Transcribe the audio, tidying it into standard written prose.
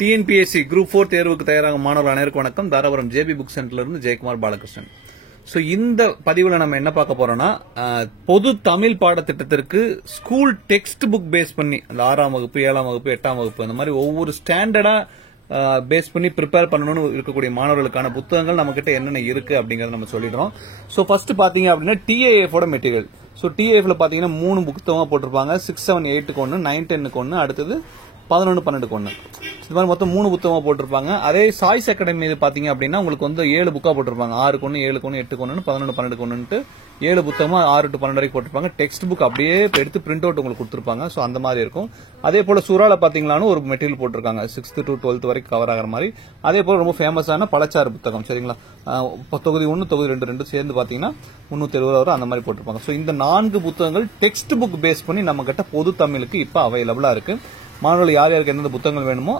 TNPSC group 4 தேர்வுக்கு தயாராகும் மாணவர்கள் அனைவருக்கும் வணக்கம். தாராபுரம் ஜேபி புக் சென்டர்ல இருந்து ஜெயக்குமார் பாலகிருஷ்ணன். சோ இந்த பதிவுல நம்ம என்ன பார்க்க போறோம்னா, பொது தமிழ் பாடத்திட்டத்திற்கு ஸ்கூல் டெக்ஸ்ட் புக் பேஸ் பண்ணி அந்த 6ஆம் வகுப்பு 7ஆம் வகுப்பு 8ஆம் வகுப்பு அந்த மாதிரி ஒவ்வொரு ஸ்டாண்டர்டா பேஸ் பண்ணி ப்ரிப்பேர் பண்ணணும்னு இருக்கக்கூடிய மாணவர்களுக்கான புத்தகங்கள் நம்ம கிட்ட என்னென்ன இருக்கு அப்படிங்கறத நம்ம சொல்லிடுறோம். சோ ஃபர்ஸ்ட் பாத்தீங்க அப்படின்னா டிஏஎஃப் ஓட மெட்டீரியல். சோ டிஏஎஃப்ல பாத்தீங்கன்னா 3 புத்தகமா போட்டிருப்பாங்க. 6, 7, 8க்கு ஒன்னு, 9, 10க்கு ஒன்னு, அடுத்தது 11, 12க்கு ஒன்னு. இது மாதிரி மொத்தம் 3 புத்தகமா போட்டிருப்பாங்க. அதே சாய்ஸ் அகாடமி இது பாத்தீங்க அப்படின்னா உங்களுக்கு வந்து 7 புக்கா போட்டிருப்பாங்க. 6க்கு ஒன்னு, 7க்கு ஒன்னு, 8க்கு ஒன்னு, 11, 12க்கு ஒன்னுட்டு 7 புத்தகமா 6 to 12 வரைக்கும் போட்டிருப்பாங்க. டெக்ஸ்ட் புக் அப்படியே எடுத்து பிரிண்ட் அவுட் உங்களுக்கு கொடுத்திருப்பாங்க. சோ அந்த மாதிரி இருக்கும். அதே போல சூறால பாத்தீங்களான்னு ஒரு மெட்டீரியல் போட்டிருக்காங்க. 6th to 12th வரைக்கும் கவர் ஆகிற மாதிரி. அதே போல ரொம்ப ஃபேமஸான பழச்சாறு புத்தகம், சரிங்களா? தொகுதி 1, தொகுதி 2 சேர்ந்து பாத்தீங்கன்னா 370 வரை அந்த மாதிரி போட்டிருப்பாங்க. சோ இந்த 4 புத்தகங்கள் டெக்ஸ்ட் புக் பேஸ் பண்ணி நம்ம கிட்ட பொது தமிழுக்கு இப்ப அவைலபிளா இருக்கு. மாணவர்கள் யார் யாருக்கு எந்தெந்த புத்தகங்கள் வேணுமோ